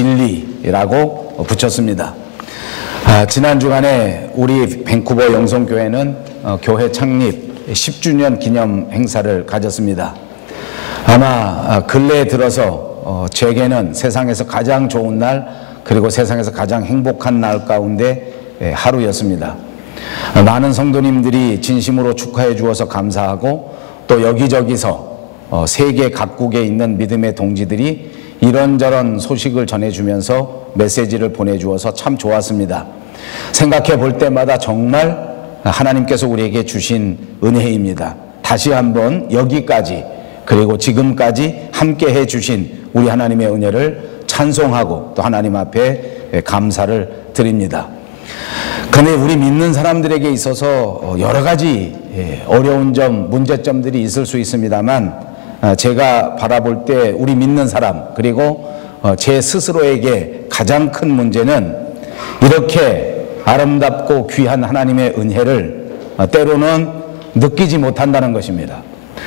진리라고 붙였습니다. 지난 주간에 우리 밴쿠버 영성교회는 교회 창립 10주년 기념 행사를 가졌습니다. 아마 근래에 들어서 제게는 세상에서 가장 좋은 날, 그리고 세상에서 가장 행복한 날 가운데 하루였습니다. 많은 성도님들이 진심으로 축하해 주어서 감사하고, 또 여기저기서 세계 각국에 있는 믿음의 동지들이 이런저런 소식을 전해주면서 메시지를 보내주어서 참 좋았습니다. 생각해 볼 때마다 정말 하나님께서 우리에게 주신 은혜입니다. 다시 한번 여기까지, 그리고 지금까지 함께 해주신 우리 하나님의 은혜를 찬송하고 또 하나님 앞에 감사를 드립니다. 그런데 우리 믿는 사람들에게 있어서 여러 가지 어려운 점, 문제점들이 있을 수 있습니다만, 제가 바라볼 때 우리 믿는 사람, 그리고 제 스스로에게 가장 큰 문제는 이렇게 아름답고 귀한 하나님의 은혜를 때로는 느끼지 못한다는 것입니다.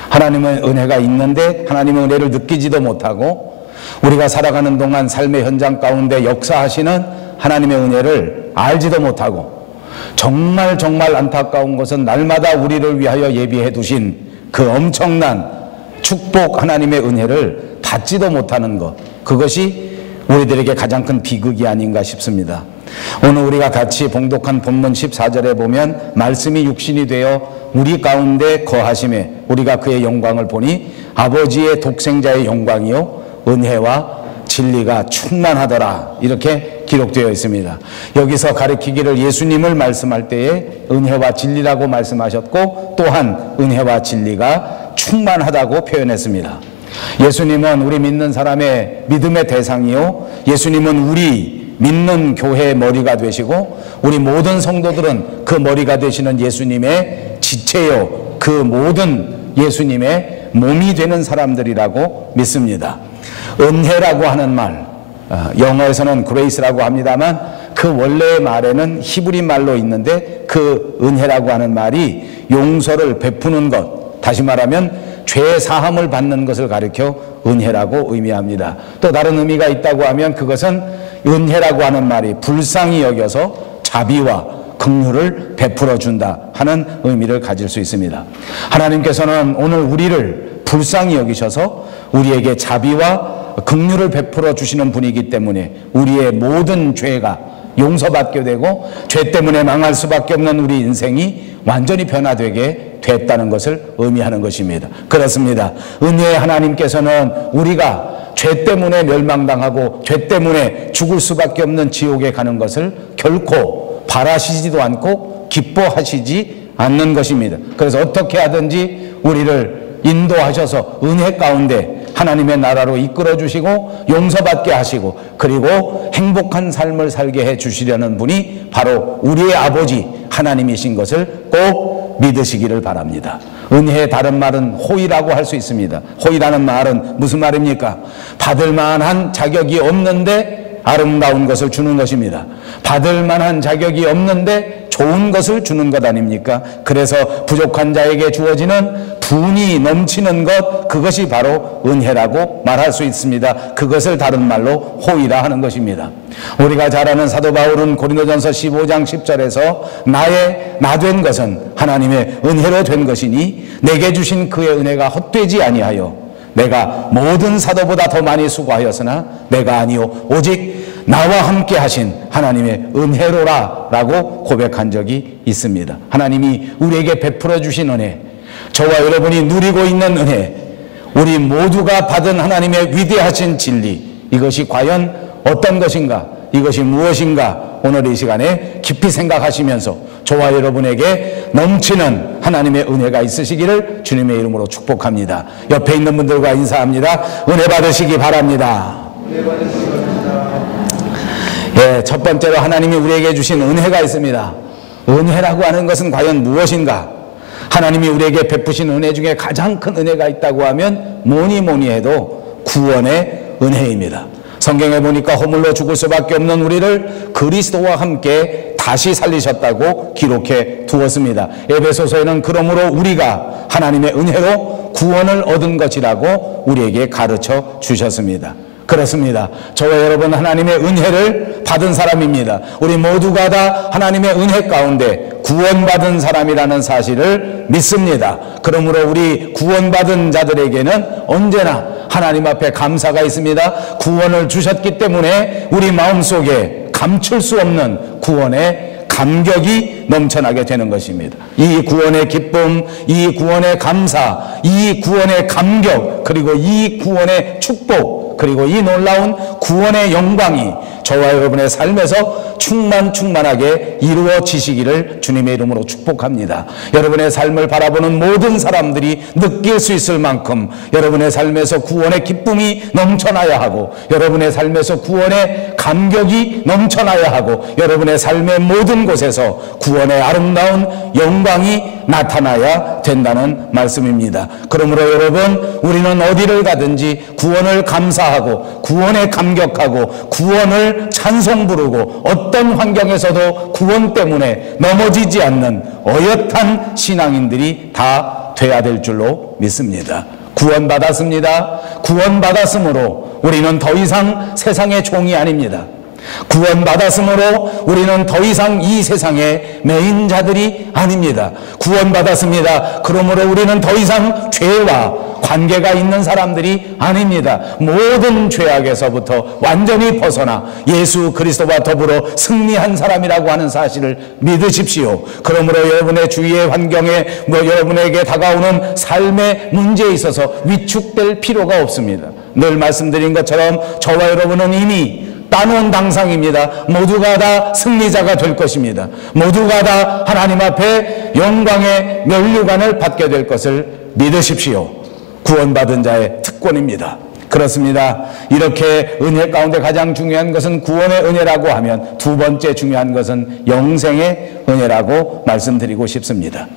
하나님의 은혜가 있는데 하나님의 은혜를 느끼지도 못하고, 우리가 살아가는 동안 삶의 현장 가운데 역사하시는 하나님의 은혜를 알지도 못하고, 정말 안타까운 것은 날마다 우리를 위하여 예비해 두신 그 엄청난 축복 하나님의 은혜를 받지도 못하는 것, 그것이 우리들에게 가장 큰 비극이 아닌가 싶습니다. 오늘 우리가 같이 봉독한 본문 14절에 보면 말씀이 육신이 되어 우리 가운데 거하심에 우리가 그의 영광을 보니 아버지의 독생자의 영광이요 은혜와 진리가 충만하더라, 이렇게 기록되어 있습니다. 여기서 가리키기를 예수님을 말씀할 때에 은혜와 진리라고 말씀하셨고, 또한 은혜와 진리가 충만하다고 표현했습니다. 예수님은 우리 믿는 사람의 믿음의 대상이요, 예수님은 우리 믿는 교회의 머리가 되시고, 우리 모든 성도들은 그 머리가 되시는 예수님의 지체요, 그 모든 예수님의 몸이 되는 사람들이라고 믿습니다. 은혜라고 하는 말, 영어에서는 grace라고 합니다만, 그 원래의 말에는 히브리 말로 있는데, 그 은혜라고 하는 말이 용서를 베푸는 것, 다시 말하면 죄 사함을 받는 것을 가리켜 은혜라고 의미합니다. 또 다른 의미가 있다고 하면, 그것은 은혜라고 하는 말이 불쌍히 여겨서 자비와 긍휼을 베풀어 준다 하는 의미를 가질 수 있습니다. 하나님께서는 오늘 우리를 불쌍히 여기셔서 우리에게 자비와 긍휼을 베풀어 주시는 분이기 때문에 우리의 모든 죄가 용서받게 되고, 죄 때문에 망할 수밖에 없는 우리 인생이 완전히 변화되게 됐다는 것을 의미하는 것입니다. 그렇습니다. 은혜의 하나님께서는 우리가 죄 때문에 멸망당하고 죄 때문에 죽을 수밖에 없는 지옥에 가는 것을 결코 바라시지도 않고 기뻐하시지 않는 것입니다. 그래서 어떻게 하든지 우리를 인도하셔서 은혜 가운데 하나님의 나라로 이끌어 주시고 용서받게 하시고, 그리고 행복한 삶을 살게 해 주시려는 분이 바로 우리의 아버지 하나님이신 것을 꼭 믿으시기를 바랍니다. 은혜의 다른 말은 호의라고 할 수 있습니다. 호의라는 말은 무슨 말입니까? 받을 만한 자격이 없는데 아름다운 것을 주는 것입니다. 받을 만한 자격이 없는데 좋은 것을 주는 것 아닙니까? 그래서 부족한 자에게 주어지는 분이 넘치는 것, 그것이 바로 은혜라고 말할 수 있습니다. 그것을 다른 말로 호의라 하는 것입니다. 우리가 잘 아는 사도 바울은 고린도전서 15장 10절에서 나 된 것은 하나님의 은혜로 된 것이니 내게 주신 그의 은혜가 헛되지 아니하여 내가 모든 사도보다 더 많이 수고하였으나 내가 아니요 오직 나와 함께 하신 하나님의 은혜로라 라고 고백한 적이 있습니다. 하나님이 우리에게 베풀어 주신 은혜, 저와 여러분이 누리고 있는 은혜, 우리 모두가 받은 하나님의 위대하신 진리, 이것이 과연 어떤 것인가, 이것이 무엇인가, 오늘 이 시간에 깊이 생각하시면서 저와 여러분에게 넘치는 하나님의 은혜가 있으시기를 주님의 이름으로 축복합니다. 옆에 있는 분들과 인사합니다. 은혜 받으시기 바랍니다. 은혜 받으시기 바랍니다. 예, 첫 번째로 하나님이 우리에게 주신 은혜가 있습니다. 은혜라고 하는 것은 과연 무엇인가? 하나님이 우리에게 베푸신 은혜 중에 가장 큰 은혜가 있다고 하면 뭐니 해도 구원의 은혜입니다. 성경에 보니까 허물로 죽을 수밖에 없는 우리를 그리스도와 함께 다시 살리셨다고 기록해 두었습니다. 에베소서에는 그러므로 우리가 하나님의 은혜로 구원을 얻은 것이라고 우리에게 가르쳐 주셨습니다. 그렇습니다. 저와 여러분 하나님의 은혜를 받은 사람입니다. 우리 모두가 다 하나님의 은혜 가운데 구원받은 사람이라는 사실을 믿습니다. 그러므로 우리 구원받은 자들에게는 언제나 하나님 앞에 감사가 있습니다. 구원을 주셨기 때문에 우리 마음속에 감출 수 없는 구원의 감격이 넘쳐나게 되는 것입니다. 이 구원의 기쁨, 이 구원의 감사, 이 구원의 감격, 그리고 이 구원의 축복, 그리고 이 놀라운 구원의 영광이 저와 여러분의 삶에서 충만하게 이루어지시기를 주님의 이름으로 축복합니다. 여러분의 삶을 바라보는 모든 사람들이 느낄 수 있을 만큼 여러분의 삶에서 구원의 기쁨이 넘쳐나야 하고, 여러분의 삶에서 구원의 감격이 넘쳐나야 하고, 여러분의 삶의 모든 곳에서 구원의 아름다운 영광이 나타나야 된다는 말씀입니다. 그러므로 여러분, 우리는 어디를 가든지 구원을 감사하고 구원에 감격하고 구원을 찬송 부르고 어떤 환경에서도 구원 때문에 넘어지지 않는 어엿한 신앙인들이 다 돼야 될 줄로 믿습니다. 구원받았습니다. 구원받았으므로 우리는 더 이상 세상의 종이 아닙니다. 구원받았으므로 우리는 더 이상 이 세상의 메인자들이 아닙니다. 구원받았습니다. 그러므로 우리는 더 이상 죄와 관계가 있는 사람들이 아닙니다. 모든 죄악에서부터 완전히 벗어나 예수 그리스도와 더불어 승리한 사람이라고 하는 사실을 믿으십시오. 그러므로 여러분의 주위의 환경에 여러분에게 다가오는 삶의 문제에 있어서 위축될 필요가 없습니다. 늘 말씀드린 것처럼 저와 여러분은 이미 따놓은 당상입니다. 모두가 다 승리자가 될 것입니다. 모두가 다 하나님 앞에 영광의 면류관을 받게 될 것을 믿으십시오. 구원받은 자의 특권입니다. 그렇습니다. 이렇게 은혜 가운데 가장 중요한 것은 구원의 은혜라고 하면 두 번째 중요한 것은 영생의 은혜라고 말씀드리고 싶습니다.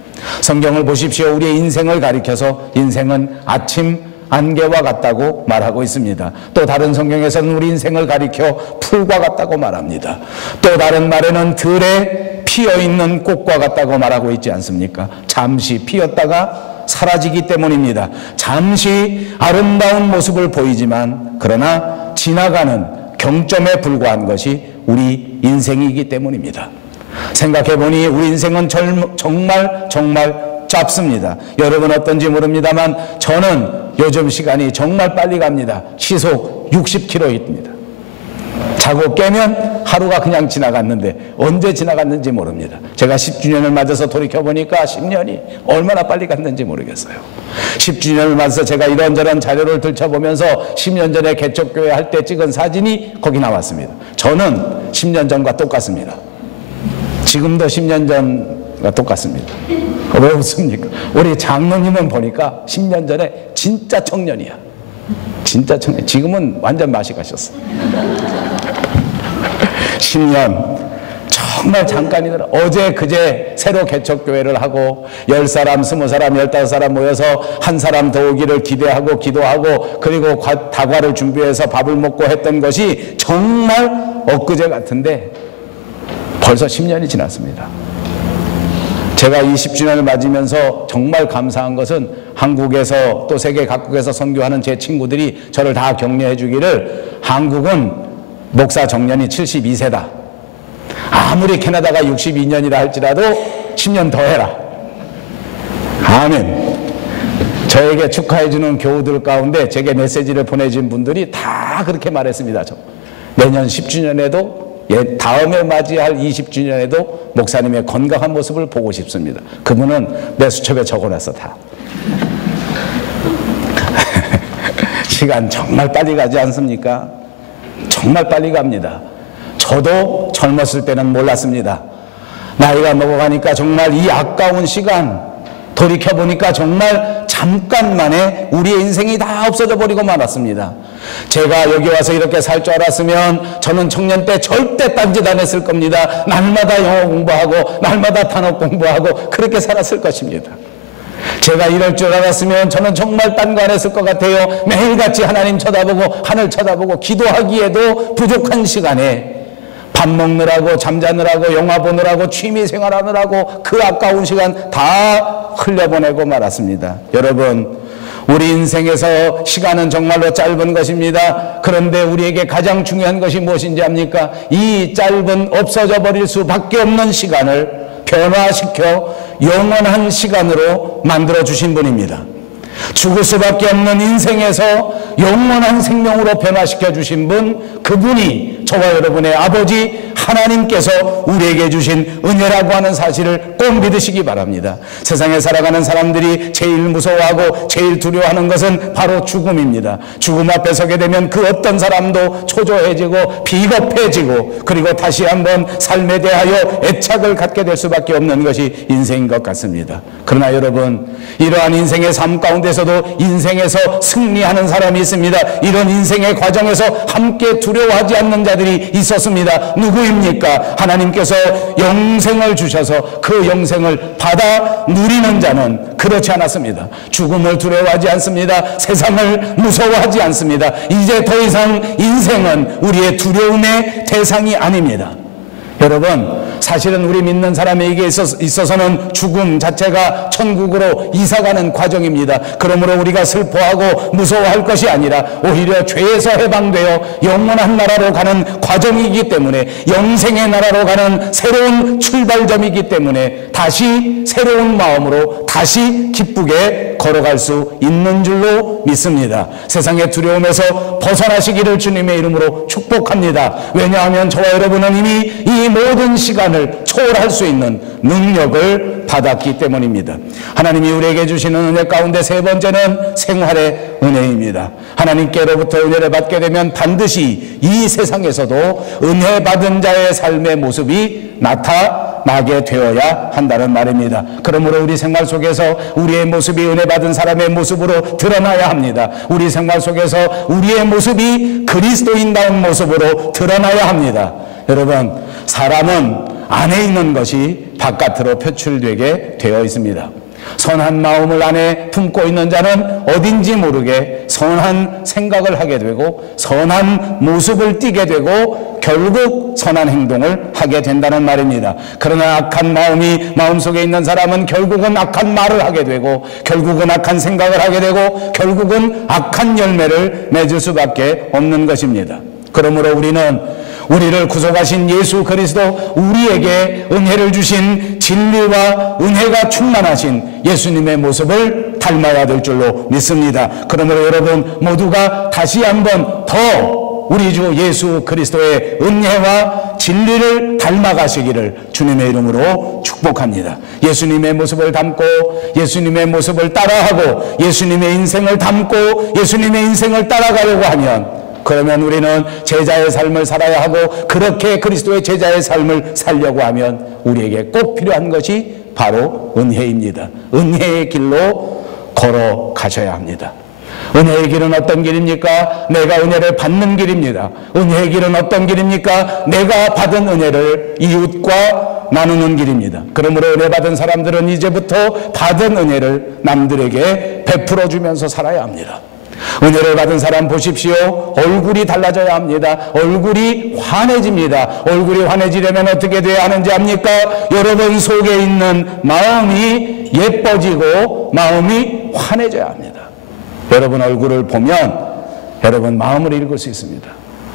성경을 보십시오. 우리의 인생을 가리켜서 인생은 아침 안개와 같다고 말하고 있습니다. 또 다른 성경에서는 우리 인생을 가리켜 풀과 같다고 말합니다. 또 다른 말에는 들에 피어있는 꽃과 같다고 말하고 있지 않습니까? 잠시 피었다가 사라지기 때문입니다. 잠시 아름다운 모습을 보이지만 그러나 지나가는 경점에 불과한 것이 우리 인생이기 때문입니다. 생각해보니 우리 인생은 정말 짧습니다. 여러분 어떤지 모릅니다만 저는 요즘 시간이 정말 빨리 갑니다. 시속 60km입니다. 자고 깨면 하루가 그냥 지나갔는데 언제 지나갔는지 모릅니다. 제가 10주년을 맞아서 돌이켜보니까 10년이 얼마나 빨리 갔는지 모르겠어요. 10주년을 맞아서 제가 이런저런 자료를 들춰보면서 10년 전에 개척교회 할 때 찍은 사진이 거기 나왔습니다. 저는 10년 전과 똑같습니다. 지금도 10년 전과 똑같습니다. 왜 웃습니까? 우리 장로님은 보니까 10년 전에 진짜 청년이야. 진짜 청년. 지금은 완전 맛이 가셨어. 10년 정말 잠깐이더라. 어제 그제 새로 개척교회를 하고 10사람 20사람 15사람 모여서 한 사람 더 오기를 기대하고 기도하고 그리고 다과를 준비해서 밥을 먹고 했던 것이 정말 엊그제 같은데 벌써 10년이 지났습니다. 제가 20주년을 맞으면서 정말 감사한 것은 한국에서 또 세계 각국에서 선교하는 제 친구들이 저를 다 격려해 주기를, 한국은 목사 정년이 72세다. 아무리 캐나다가 62년이라 할지라도 10년 더 해라. 아멘. 저에게 축하해 주는 교우들 가운데 제게 메시지를 보내준 분들이 다 그렇게 말했습니다. 내년 10주년에도 다음에 맞이할 20주년에도 목사님의 건강한 모습을 보고 싶습니다. 그분은 내 수첩에 적어놨어 다. 시간 정말 빨리 가지 않습니까? 정말 빨리 갑니다. 저도 젊었을 때는 몰랐습니다. 나이가 먹어가니까 정말 이 아까운 시간 돌이켜보니까 정말 잠깐 만에 우리의 인생이 다 없어져 버리고 말았습니다. 제가 여기 와서 이렇게 살 줄 알았으면 저는 청년 때 절대 딴짓 안 했을 겁니다. 날마다 영어 공부하고 날마다 단어 공부하고 그렇게 살았을 것입니다. 제가 이럴 줄 알았으면 저는 정말 딴 거 안 했을 것 같아요. 매일같이 하나님 쳐다보고 하늘 쳐다보고 기도하기에도 부족한 시간에 밥 먹느라고 잠자느라고 영화 보느라고 취미 생활하느라고 그 아까운 시간 다 흘려보내고 말았습니다. 여러분, 우리 인생에서 시간은 정말로 짧은 것입니다. 그런데 우리에게 가장 중요한 것이 무엇인지 압니까? 이 짧은 없어져 버릴 수밖에 없는 시간을 변화시켜 영원한 시간으로 만들어 주신 분입니다. 죽을 수밖에 없는 인생에서 영원한 생명으로 변화시켜 주신 분, 그분이 저와 여러분의 아버지 하나님께서 우리에게 주신 은혜라고 하는 사실을 꼭 믿으시기 바랍니다. 세상에 살아가는 사람들이 제일 무서워하고 제일 두려워하는 것은 바로 죽음입니다. 죽음 앞에 서게 되면 그 어떤 사람도 초조해지고 비겁해지고, 그리고 다시 한번 삶에 대하여 애착을 갖게 될 수밖에 없는 것이 인생인 것 같습니다. 그러나 여러분, 이러한 인생의 삶 가운데서도 인생에서 승리하는 사람이 있습니다. 이런 인생의 과정에서 함께 두려워하지 않는 자들이 있었습니다. 누구입니까? 하나님께서 영생을 주셔서 그 영생을 받아 누리는 자는 그렇지 않았습니다. 죽음을 두려워하지 않습니다. 세상을 무서워하지 않습니다. 이제 더 이상 인생은 우리의 두려움의 대상이 아닙니다. 여러분, 사실은 우리 믿는 사람에게 있어서는 죽음 자체가 천국으로 이사가는 과정입니다. 그러므로 우리가 슬퍼하고 무서워할 것이 아니라 오히려 죄에서 해방되어 영원한 나라로 가는 과정이기 때문에, 영생의 나라로 가는 새로운 출발점이기 때문에 다시 새로운 마음으로 다시 기쁘게 걸어갈 수 있는 줄로 믿습니다. 세상의 두려움에서 벗어나시기를 주님의 이름으로 축복합니다. 왜냐하면 저와 여러분은 이미 이 모든 시간을 초월할 수 있는 능력을 받았기 때문입니다. 하나님이 우리에게 주시는 은혜 가운데 세 번째는 생활의 은혜입니다. 하나님께로부터 은혜를 받게 되면 반드시 이 세상에서도 은혜 받은 자의 삶의 모습이 나타나게 되어야 한다는 말입니다. 그러므로 우리 생활 속에서 우리의 모습이 은혜 받은 사람의 모습으로 드러나야 합니다. 우리 생활 속에서 우리의 모습이 그리스도인다운 모습으로 드러나야 합니다. 여러분, 사람은 안에 있는 것이 바깥으로 표출되게 되어 있습니다. 선한 마음을 안에 품고 있는 자는 어딘지 모르게 선한 생각을 하게 되고 선한 모습을 띠게 되고 결국 선한 행동을 하게 된다는 말입니다. 그러나 악한 마음이 마음속에 있는 사람은 결국은 악한 말을 하게 되고 결국은 악한 생각을 하게 되고 결국은 악한 열매를 맺을 수밖에 없는 것입니다. 그러므로 우리를 구속하신 예수 그리스도, 우리에게 은혜를 주신 진리와 은혜가 충만하신 예수님의 모습을 닮아야 될 줄로 믿습니다. 그러므로 여러분 모두가 다시 한번 더 우리 주 예수 그리스도의 은혜와 진리를 닮아가시기를 주님의 이름으로 축복합니다. 예수님의 모습을 닮고 예수님의 모습을 따라하고 예수님의 인생을 닮고 예수님의 인생을 따라가려고 하면, 그러면 우리는 제자의 삶을 살아야 하고, 그렇게 그리스도의 제자의 삶을 살려고 하면 우리에게 꼭 필요한 것이 바로 은혜입니다. 은혜의 길로 걸어가셔야 합니다. 은혜의 길은 어떤 길입니까? 내가 은혜를 받는 길입니다. 은혜의 길은 어떤 길입니까? 내가 받은 은혜를 이웃과 나누는 길입니다. 그러므로 은혜 받은 사람들은 이제부터 받은 은혜를 남들에게 베풀어 주면서 살아야 합니다. 은혜를 받은 사람 보십시오. 얼굴이 달라져야 합니다. 얼굴이 환해집니다. 얼굴이 환해지려면 어떻게 돼야 하는지 압니까? 여러분 속에 있는 마음이 예뻐지고 마음이 환해져야 합니다. 여러분 얼굴을 보면 여러분 마음을 읽을 수 있습니다.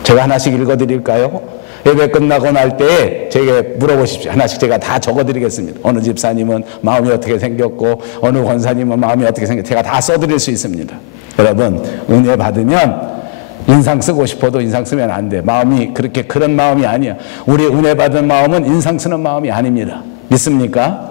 제가 하나씩 읽어드릴까요? 예배 끝나고 날 때 제게 물어보십시오. 하나씩 제가 다 적어드리겠습니다. 어느 집사님은 마음이 어떻게 생겼고 어느 권사님은 마음이 어떻게 생겼고 제가 다 써드릴 수 있습니다. 여러분 은혜 받으면 인상 쓰고 싶어도 인상 쓰면 안 돼. 마음이 그런 마음이 아니야. 우리 은혜 받은 마음은 인상 쓰는 마음이 아닙니다. 믿습니까?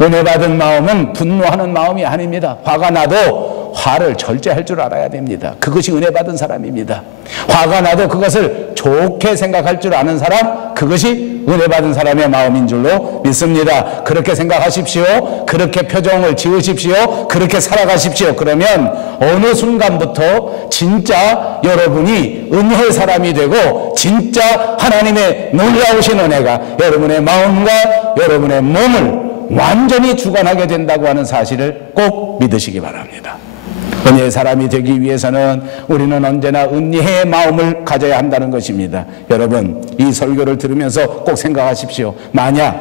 은혜 받은 마음은 분노하는 마음이 아닙니다. 화가 나도 화를 절제할 줄 알아야 됩니다. 그것이 은혜 받은 사람입니다. 화가 나도 그것을 좋게 생각할 줄 아는 사람, 그것이 은혜 받은 사람의 마음인 줄로 믿습니다. 그렇게 생각하십시오. 그렇게 표정을 지으십시오. 그렇게 살아가십시오. 그러면 어느 순간부터 진짜 여러분이 은혜의 사람이 되고 진짜 하나님의 놀라우신 은혜가 여러분의 마음과 여러분의 몸을 완전히 주관하게 된다고 하는 사실을 꼭 믿으시기 바랍니다. 은혜의 사람이 되기 위해서는 우리는 언제나 은혜의 마음을 가져야 한다는 것입니다. 여러분 이 설교를 들으면서 꼭 생각하십시오. 만약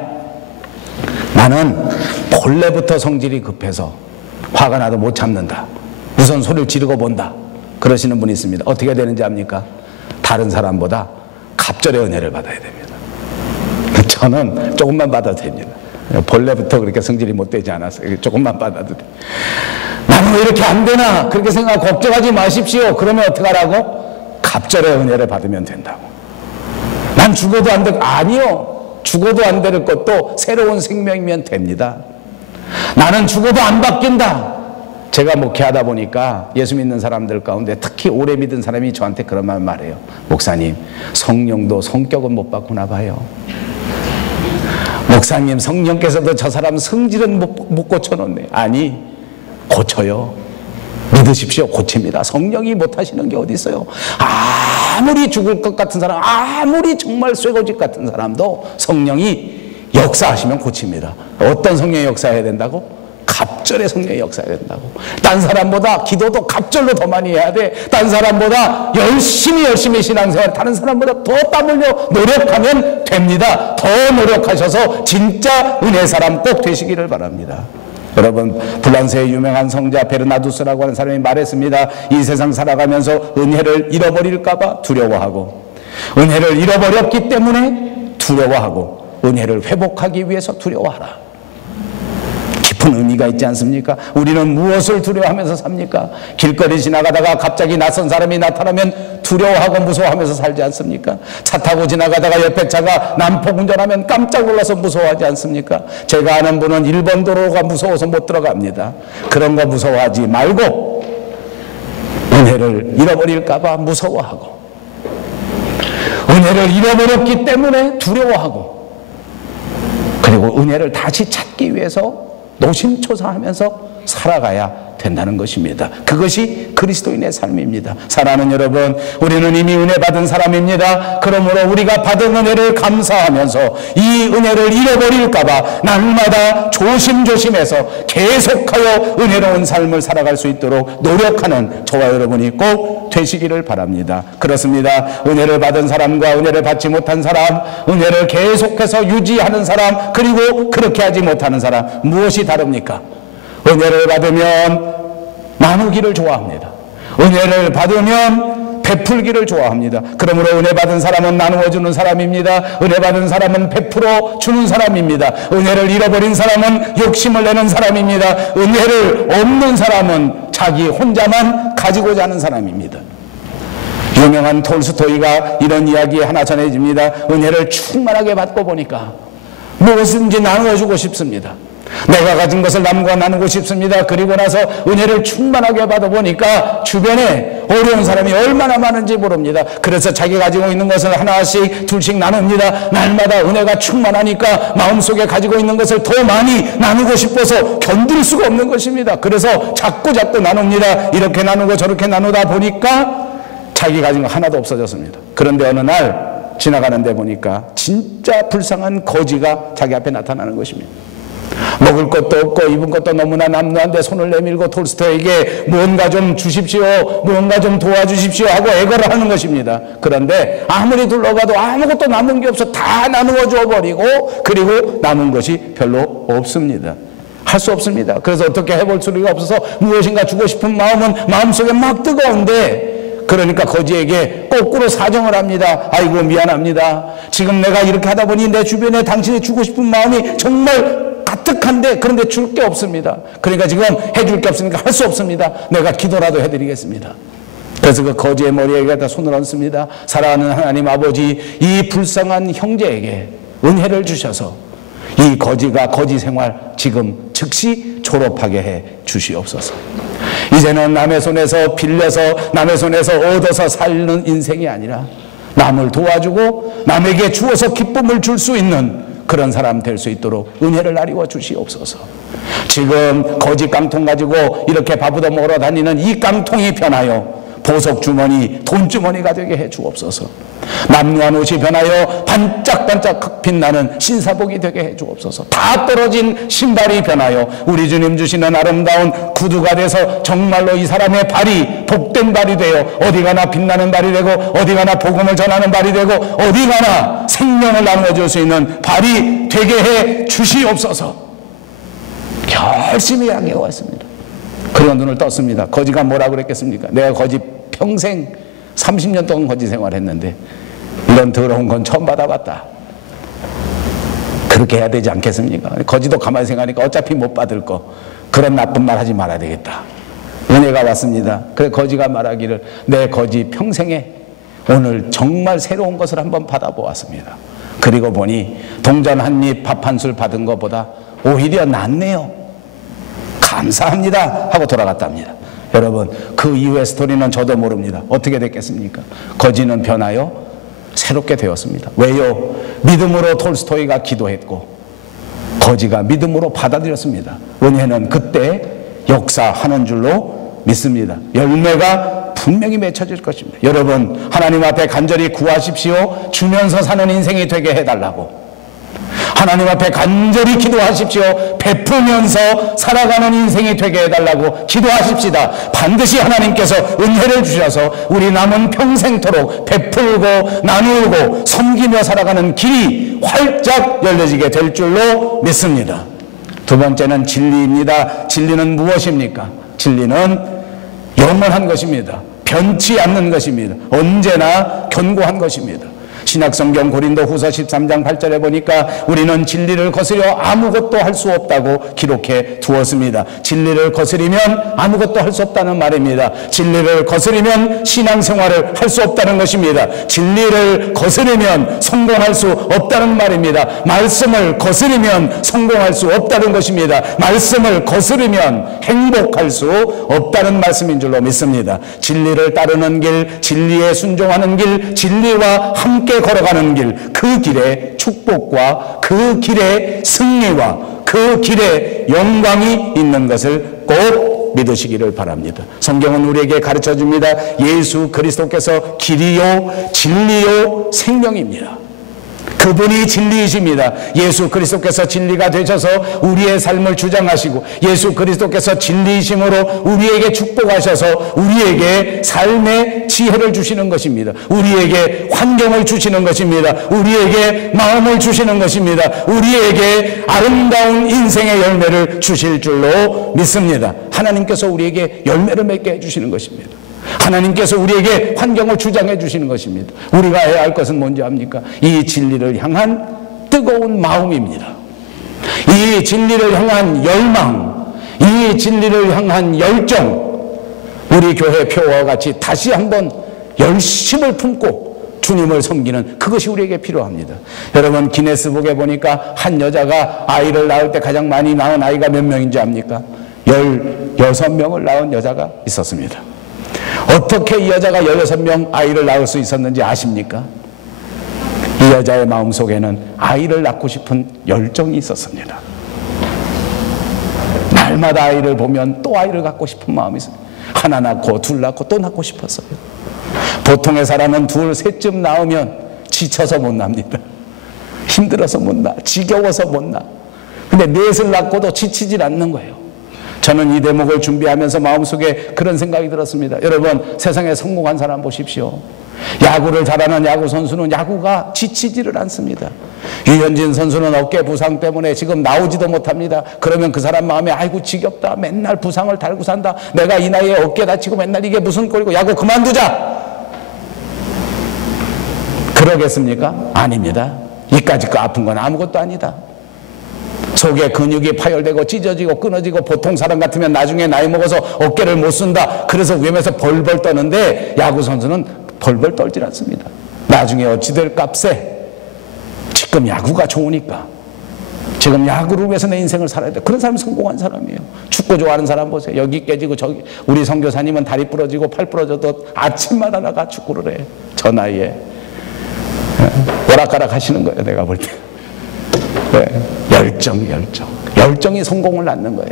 나는 본래부터 성질이 급해서 화가 나도 못 참는다. 무슨 우선 소리를 지르고 본다. 그러시는 분이 있습니다. 어떻게 되는지 압니까? 다른 사람보다 갑절의 은혜를 받아야 됩니다. 저는 조금만 받아도 됩니다. 본래부터 그렇게 성질이 못 되지 않았어요. 조금만 받아도 돼. 나는 왜 이렇게 안 되나? 그렇게 생각하고 걱정하지 마십시오. 그러면 어떡하라고? 갑절의 은혜를 받으면 된다고. 난 죽어도 안 될, 아니요. 죽어도 안 될 것도 새로운 생명이면 됩니다. 나는 죽어도 안 바뀐다. 제가 목회하다 보니까 예수 믿는 사람들 가운데 특히 오래 믿은 사람이 저한테 그런 말 말해요. 목사님, 성령도 성격은 못 바꾸나 봐요. 목사님, 성령께서도 저 사람 성질은 못 고쳐놓네. 아니, 고쳐요. 믿으십시오. 고칩니다. 성령이 못하시는 게 어디 있어요. 아무리 죽을 것 같은 사람, 아무리 정말 쇠고집 같은 사람도 성령이 역사하시면 고칩니다. 어떤 성령이 역사해야 된다고? 갑절의 성령이 역사해야 된다고. 딴 사람보다 기도도 갑절로 더 많이 해야 돼. 딴 사람보다 열심히 신앙생활, 다른 사람보다 더 땀 흘려 노력하면 됩니다. 더 노력하셔서 진짜 은혜 사람 꼭 되시기를 바랍니다. 여러분, 불란서의 유명한 성자 베르나두스라고 하는 사람이 말했습니다. 이 세상 살아가면서 은혜를 잃어버릴까봐 두려워하고, 은혜를 잃어버렸기 때문에 두려워하고, 은혜를 회복하기 위해서 두려워하라. 깊은 의미가 있지 않습니까? 우리는 무엇을 두려워하면서 삽니까? 길거리 지나가다가 갑자기 낯선 사람이 나타나면 두려워하고 무서워하면서 살지 않습니까? 차 타고 지나가다가 옆에 차가 난폭 운전하면 깜짝 놀라서 무서워하지 않습니까? 제가 아는 분은 1번 도로가 무서워서 못 들어갑니다. 그런 거 무서워하지 말고 은혜를 잃어버릴까봐 무서워하고, 은혜를 잃어버렸기 때문에 두려워하고, 그리고 은혜를 다시 찾기 위해서 노심초사하면서 살아가야 된다는 것입니다. 그것이 그리스도인의 삶입니다. 사랑하는 여러분, 우리는 이미 은혜 받은 사람입니다. 그러므로 우리가 받은 은혜를 감사하면서 이 은혜를 잃어버릴까봐 날마다 조심조심해서 계속하여 은혜로운 삶을 살아갈 수 있도록 노력하는 저와 여러분이 꼭 되시기를 바랍니다. 그렇습니다. 은혜를 받은 사람과 은혜를 받지 못한 사람, 은혜를 계속해서 유지하는 사람, 그리고 그렇게 하지 못하는 사람, 무엇이 다릅니까? 은혜를 받으면 나누기를 좋아합니다. 은혜를 받으면 베풀기를 좋아합니다. 그러므로 은혜 받은 사람은 나누어주는 사람입니다. 은혜 받은 사람은 베풀어 주는 사람입니다. 은혜를 잃어버린 사람은 욕심을 내는 사람입니다. 은혜를 없는 사람은 자기 혼자만 가지고자 하는 사람입니다. 유명한 톨스토이가 이런 이야기 하나 전해집니다. 은혜를 충만하게 받고 보니까 무엇인지 나누어주고 싶습니다. 내가 가진 것을 남과 나누고 싶습니다. 그리고 나서 은혜를 충만하게 받아보니까 주변에 어려운 사람이 얼마나 많은지 모릅니다. 그래서 자기 가지고 있는 것을 하나씩 둘씩 나눕니다. 날마다 은혜가 충만하니까 마음속에 가지고 있는 것을 더 많이 나누고 싶어서 견딜 수가 없는 것입니다. 그래서 자꾸 나눕니다. 이렇게 나누고 저렇게 나누다 보니까 자기 가진 거 하나도 없어졌습니다. 그런데 어느 날 지나가는데 보니까 진짜 불쌍한 거지가 자기 앞에 나타나는 것입니다. 먹을 것도 없고 입은 것도 너무나 남루한데 손을 내밀고 톨스토이에게 무언가 좀 주십시오, 무언가 좀 도와주십시오 하고 애걸을 하는 것입니다. 그런데 아무리 둘러봐도 아무것도 남은 게 없어. 다 나누어 줘버리고, 그리고 남은 것이 별로 없습니다. 할 수 없습니다. 그래서 어떻게 해볼 수가 없어서 무엇인가 주고 싶은 마음은 마음속에 막 뜨거운데, 그러니까 거지에게 거꾸로 사정을 합니다. 아이고 미안합니다. 지금 내가 이렇게 하다 보니 내 주변에 당신이 주고 싶은 마음이 정말 가득한데, 그런데 줄 게 없습니다. 그러니까 지금 해줄 게 없으니까 할 수 없습니다. 내가 기도라도 해드리겠습니다. 그래서 그 거지의 머리에 갖다 손을 얹습니다. 사랑하는 하나님 아버지, 이 불쌍한 형제에게 은혜를 주셔서 이 거지가 거지 생활 지금 즉시 졸업하게 해 주시옵소서. 이제는 남의 손에서 빌려서 남의 손에서 얻어서 살는 인생이 아니라 남을 도와주고 남에게 주어서 기쁨을 줄 수 있는 그런 사람 될 수 있도록 은혜를 나리워 주시옵소서. 지금 거지 깡통 가지고 이렇게 밥 얻어 먹으러 다니는 이 깡통이 변하여 보석 주머니, 돈 주머니가 되게 해 주옵소서. 남루한 옷이 변하여 반짝반짝 빛나는 신사복이 되게 해 주옵소서. 다 떨어진 신발이 변하여 우리 주님 주시는 아름다운 구두가 돼서 정말로 이 사람의 발이 복된 발이 되어 어디 가나 빛나는 발이 되고, 어디 가나 복음을 전하는 발이 되고, 어디 가나 생명을 나누어줄 수 있는 발이 되게 해 주시옵소서. 열심히 하게 왔습니다. 그런 눈을 떴습니다. 거지가 뭐라 그랬겠습니까? 내가 거지 평생 30년 동안 거지 생활했는데 이런 더러운 건 처음 받아봤다. 그렇게 해야 되지 않겠습니까? 거지도 가만히 생각하니까 어차피 못 받을 거, 그런 나쁜 말 하지 말아야 되겠다. 은혜가 왔습니다. 그래 거지가 말하기를 내 거지 평생에 오늘 정말 새로운 것을 한번 받아보았습니다. 그리고 보니 동전 한 입 밥 한 술 받은 것보다 오히려 낫네요. 감사합니다 하고 돌아갔답니다. 여러분, 그 이후의 스토리는 저도 모릅니다. 어떻게 됐겠습니까? 거지는 변하여 새롭게 되었습니다. 왜요? 믿음으로 톨스토이가 기도했고 거지가 믿음으로 받아들였습니다. 은혜는 그때 역사하는 줄로 믿습니다. 열매가 분명히 맺혀질 것입니다. 여러분, 하나님 앞에 간절히 구하십시오. 주면서 사는 인생이 되게 해달라고. 하나님 앞에 간절히 기도하십시오. 베풀면서 살아가는 인생이 되게 해달라고 기도하십시다. 반드시 하나님께서 은혜를 주셔서 우리 남은 평생토록 베풀고 나누고 섬기며 살아가는 길이 활짝 열려지게 될 줄로 믿습니다. 두 번째는 진리입니다. 진리는 무엇입니까? 진리는 영원한 것입니다. 변치 않는 것입니다. 언제나 견고한 것입니다. 신약성경 고린도후서 13장 8절에 보니까 우리는 진리를 거스려 아무것도 할 수 없다고 기록해 두었습니다. 진리를 거스리면 아무것도 할 수 없다는 말입니다. 진리를 거스리면 신앙생활을 할 수 없다는 것입니다. 진리를 거스르면 성공할 수 없다는 말입니다. 말씀을 거스르면 성공할 수 없다는 것입니다. 말씀을 거스르면 행복할 수 없다는 말씀인 줄로 믿습니다. 진리를 따르는 길, 진리에 순종하는 길, 진리와 함께 걸어가는 길, 그 길에 축복과 그 길에 승리와 그 길에 영광이 있는 것을 꼭 믿으시기를 바랍니다. 성경은 우리에게 가르쳐 줍니다. 예수 그리스도께서 길이요 진리요 생명입니다. 그분이 진리이십니다. 예수 그리스도께서 진리가 되셔서 우리의 삶을 주장하시고 예수 그리스도께서 진리이심으로 우리에게 축복하셔서 우리에게 삶의 지혜를 주시는 것입니다. 우리에게 환경을 주시는 것입니다. 우리에게 마음을 주시는 것입니다. 우리에게 아름다운 인생의 열매를 주실 줄로 믿습니다. 하나님께서 우리에게 열매를 맺게 해주시는 것입니다. 하나님께서 우리에게 환경을 주장해 주시는 것입니다. 우리가 해야 할 것은 뭔지 압니까? 이 진리를 향한 뜨거운 마음입니다. 이 진리를 향한 열망, 이 진리를 향한 열정, 우리 교회 표와 같이 다시 한번 열심을 품고 주님을 섬기는 그것이 우리에게 필요합니다. 여러분, 기네스북에 보니까 한 여자가 아이를 낳을 때 가장 많이 낳은 아이가 몇 명인지 압니까? 16명을 낳은 여자가 있었습니다. 어떻게 이 여자가 16명 아이를 낳을 수 있었는지 아십니까? 이 여자의 마음속에는 아이를 낳고 싶은 열정이 있었습니다. 날마다 아이를 보면 또 아이를 갖고 싶은 마음이 있어요. 하나 낳고 둘 낳고 또 낳고 싶었어요. 보통의 사람은 둘, 셋쯤 낳으면 지쳐서 못 납니다. 힘들어서 못 낳아, 지겨워서 못 낳아. 근데 넷을 낳고도 지치질 않는 거예요. 저는 이 대목을 준비하면서 마음속에 그런 생각이 들었습니다. 여러분, 세상에 성공한 사람 보십시오. 야구를 잘하는 야구 선수는 야구가 지치지를 않습니다. 유현진 선수는 어깨 부상 때문에 지금 나오지도 못합니다. 그러면 그 사람 마음에 아이고 지겹다. 맨날 부상을 달고 산다. 내가 이 나이에 어깨 다치고 맨날 이게 무슨 꼴이고 야구 그만두자. 그러겠습니까? 아닙니다. 이까짓 거 아픈 건 아무것도 아니다. 속에 근육이 파열되고 찢어지고 끊어지고 보통 사람 같으면 나중에 나이 먹어서 어깨를 못 쓴다. 그래서 위험해서 벌벌 떠는데 야구 선수는 벌벌 떨질 않습니다. 나중에 어찌 될 값에 지금 야구가 좋으니까 지금 야구를 위해서 내 인생을 살아야 돼. 그런 사람이 성공한 사람이에요. 축구 좋아하는 사람 보세요. 여기 깨지고 저기 우리 선교사님은 다리 부러지고 팔 부러져도 아침마다 나가 축구를 해. 저 나이에 오락가락 하시는 거예요. 내가 볼 때. 네. 열정이 성공을 낳는 거예요.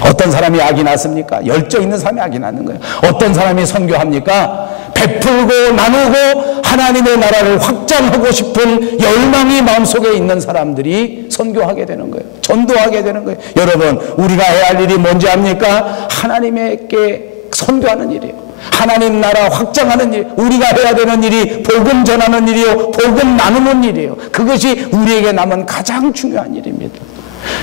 어떤 사람이 악이 났습니까? 열정 있는 사람이 악이 낳는 거예요. 어떤 사람이 선교합니까? 베풀고 나누고 하나님의 나라를 확장하고 싶은 열망이 마음속에 있는 사람들이 선교하게 되는 거예요. 전도하게 되는 거예요. 여러분, 우리가 해야 할 일이 뭔지 압니까? 하나님께 선교하는 일이에요. 하나님 나라 확장하는 일, 우리가 해야 되는 일이 복음 전하는 일이요, 복음 나누는 일이에요. 그것이 우리에게 남은 가장 중요한 일입니다.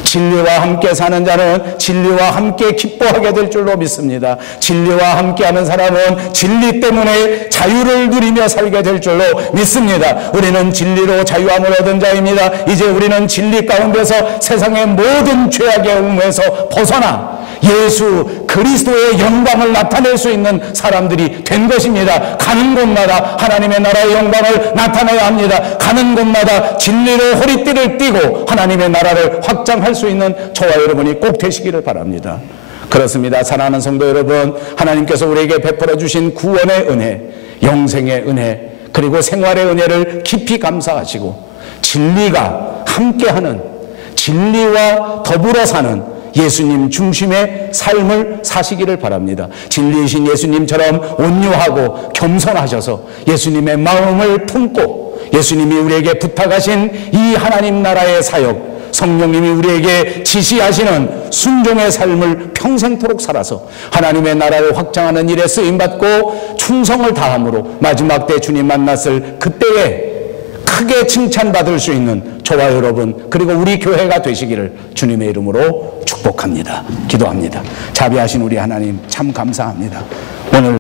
진리와 함께 사는 자는 진리와 함께 기뻐하게 될 줄로 믿습니다. 진리와 함께하는 사람은 진리 때문에 자유를 누리며 살게 될 줄로 믿습니다. 우리는 진리로 자유함을 얻은 자입니다. 이제 우리는 진리 가운데서 세상의 모든 죄악의 의무에서 벗어나 예수 그리스도의 영광을 나타낼 수 있는 사람들이 된 것입니다. 가는 곳마다 하나님의 나라의 영광을 나타내야 합니다. 가는 곳마다 진리로 허리띠를 띠고 하나님의 나라를 확장할 수 있는 저와 여러분이 꼭 되시기를 바랍니다. 그렇습니다. 사랑하는 성도 여러분, 하나님께서 우리에게 베풀어 주신 구원의 은혜, 영생의 은혜, 그리고 생활의 은혜를 깊이 감사하시고 진리가 함께하는, 진리와 더불어 사는 예수님 중심의 삶을 사시기를 바랍니다. 진리이신 예수님처럼 온유하고 겸손하셔서 예수님의 마음을 품고 예수님이 우리에게 부탁하신 이 하나님 나라의 사역, 성령님이 우리에게 지시하시는 순종의 삶을 평생토록 살아서 하나님의 나라를 확장하는 일에 쓰임받고 충성을 다함으로 마지막 때 주님 만났을 그때에 크게 칭찬받을 수 있는 저와 여러분, 그리고 우리 교회가 되시기를 주님의 이름으로 축복합니다. 기도합니다. 자비하신 우리 하나님 참 감사합니다. 오늘